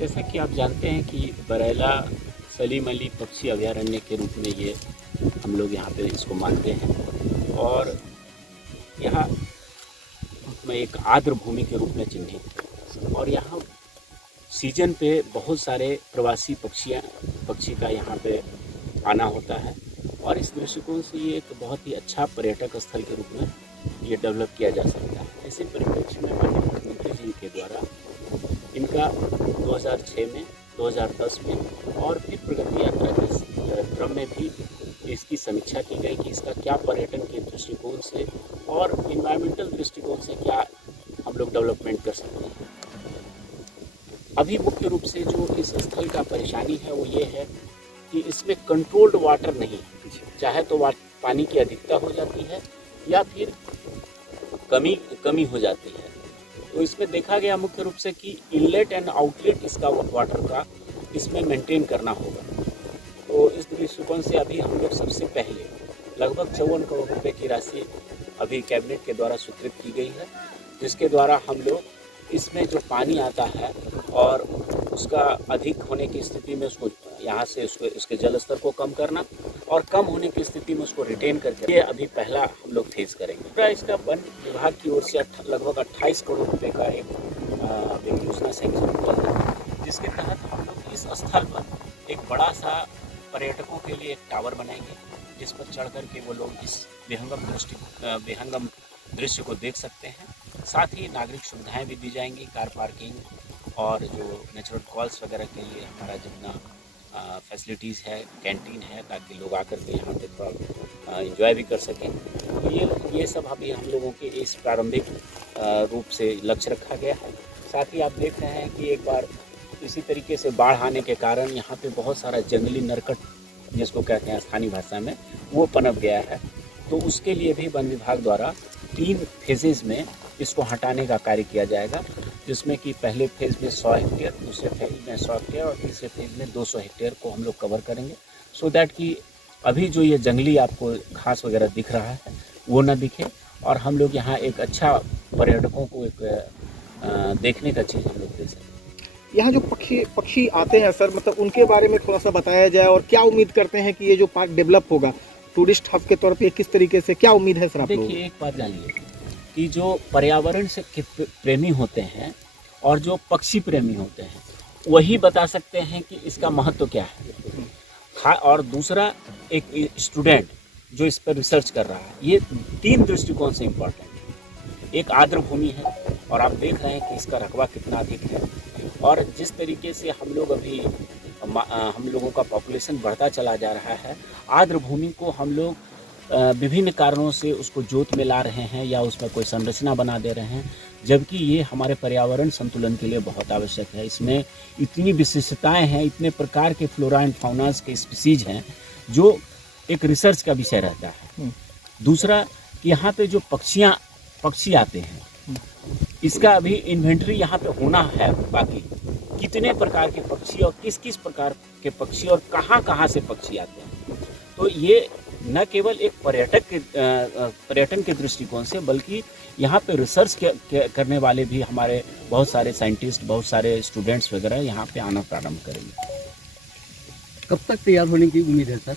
जैसा कि आप जानते हैं कि बरैला सलीम अली पक्षी अभयारण्य के रूप में ये हम लोग यहाँ पे इसको मानते हैं और यहाँ में एक आर्द्र भूमि के रूप में चिन्हित है और यहाँ सीजन पे बहुत सारे प्रवासी पक्षी का यहाँ पे आना होता है और इस दृष्टिकोण से ये एक बहुत ही अच्छा पर्यटक स्थल के रूप में ये डेवलप किया जा सकता है। ऐसे परिप्रेक्ष्य में माननीय मुख्यमंत्री जी के द्वारा इनका 2006 में 2010 में और फिर प्रगति यात्रा के क्रम में भी इसकी समीक्षा की गई कि इसका क्या पर्यटन के दृष्टिकोण से और इन्वायरमेंटल दृष्टिकोण से क्या हम लोग डेवलपमेंट कर सकते हैं। अभी मुख्य रूप से जो इस स्थल का परेशानी है वो ये है कि इसमें कंट्रोल्ड वाटर नहीं है, चाहे तो पानी की अधिकता हो जाती है या फिर कमी हो जाती है। तो इसमें देखा गया मुख्य रूप से कि इनलेट एंड आउटलेट इसका वाटर का इसमें मेंटेन करना होगा। तो इस दृष्टिकोण से अभी हम लोग सबसे पहले लगभग 54 करोड़ रुपए की राशि अभी कैबिनेट के द्वारा स्वीकृत की गई है, जिसके द्वारा हम लोग इसमें जो पानी आता है और उसका अधिक होने की स्थिति में उसको यहाँ से उसके जल स्तर को कम करना और कम होने की स्थिति में उसको रिटेन करके ये अभी पहला हम लोग फेस करेंगे। पूरा इसका वन विभाग की ओर से लगभग 28 करोड़ रुपए का एक योजना सैंक्शन हुआ है, जिसके तहत हम लोग इस स्थल पर एक बड़ा सा पर्यटकों के लिए एक टावर बनाएंगे, जिस पर चढ़ करके वो लोग इस विहंगम दृश्य को देख सकते हैं। साथ ही नागरिक सुविधाएं भी दी जाएंगी, कार पार्किंग और जो नेचुरल कॉल्स वगैरह के लिए हमारा जितना फैसिलिटीज़ है, कैंटीन है, ताकि लोग आकर के यहाँ पे थोड़ा एंजॉय भी कर सकें। तो ये सब अभी हम लोगों के इस प्रारंभिक रूप से लक्ष्य रखा गया है। साथ ही आप देख रहे हैं कि एक बार इसी तरीके से बाढ़ आने के कारण यहाँ पे बहुत सारा जंगली नरकट, जिसको कहते हैं स्थानीय भाषा में, वो पनप गया है। तो उसके लिए भी वन विभाग द्वारा 3 फेजेज़ में इसको हटाने का कार्य किया जाएगा, जिसमें कि पहले फेज़ में 100 हेक्टेयर, दूसरे फेज़ में 100 हेक्टेयर और तीसरे फेज़ में 200 हेक्टेयर को हम लोग कवर करेंगे, सो दैट कि अभी जो ये जंगली आपको घास वगैरह दिख रहा है वो ना दिखे और हम लोग यहाँ एक अच्छा पर्यटकों को एक देखने का चीज़ हम लोग दे सकें। यहाँ जो पक्षी आते हैं सर, मतलब उनके बारे में थोड़ा सा बताया जाए और क्या उम्मीद करते हैं कि ये जो पार्क डेवलप होगा टूरिस्ट हब के तौर पे किस तरीके से, क्या उम्मीद है सर आप लोगों को? देखिए, एक बात जानिए कि जो पर्यावरण से प्रेमी होते हैं और जो पक्षी प्रेमी होते हैं वही बता सकते हैं कि इसका महत्व क्या है। और दूसरा, एक स्टूडेंट जो इस पर रिसर्च कर रहा है, ये 3 दृष्टिकोण से इम्पोर्टेंट है। एक आर्द्र भूमि है और आप देख रहे हैं कि इसका रकबा कितना अधिक है और जिस तरीके से हम लोगों का पॉपुलेशन बढ़ता चला जा रहा है, आर्द्र भूमि को हम लोग विभिन्न कारणों से उसको जोत में ला रहे हैं या उसमें कोई संरचना बना दे रहे हैं, जबकि ये हमारे पर्यावरण संतुलन के लिए बहुत आवश्यक है। इसमें इतनी विशिष्टताएं हैं, इतने प्रकार के फ्लोरा एंड फाउनास के स्पीसीज हैं जो एक रिसर्च का विषय रहता है। दूसरा, कि यहाँ पे जो पक्षी आते हैं, इसका अभी इन्वेंटरी यहाँ पे होना है, बाकी कितने प्रकार के पक्षी और किस किस प्रकार के पक्षी और कहाँ से पक्षी आते हैं। तो ये न केवल एक पर्यटन के दृष्टिकोण से, बल्कि यहाँ पे रिसर्च करने वाले भी हमारे बहुत सारे साइंटिस्ट, बहुत सारे स्टूडेंट्स वगैरह यहाँ पे आना प्रारंभ करेंगे। कब तक तैयार होने की उम्मीद है सर?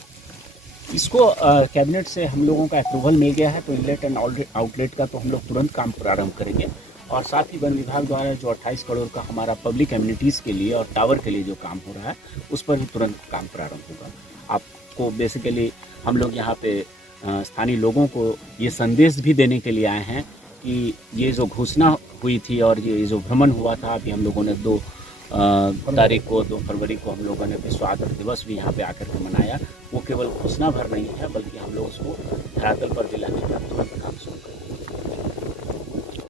इसको कैबिनेट से हम लोगों का अप्रूवल मिल गया है, तो इनलेट एंड आउटलेट का तो हम लोग तुरंत काम प्रारंभ करेंगे और साथ ही वन विभाग द्वारा जो 28 करोड़ का हमारा पब्लिक एमिनिटीज़ के लिए और टावर के लिए जो काम हो रहा है, उस पर भी तुरंत काम प्रारंभ होगा। आपको बेसिकली हम लोग यहाँ पे स्थानीय लोगों को ये संदेश भी देने के लिए आए हैं कि ये जो घोषणा हुई थी और ये जो भ्रमण हुआ था, अभी हम लोगों ने 2 फरवरी को हम लोगों ने विश्व आर्द्र दिवस भी यहाँ पे आकर के मनाया, वो केवल घोषणा भर नहीं है, बल्कि हम लोग उसको धरातल पर दिलाने का तुरंत काम शुरू करेंगे।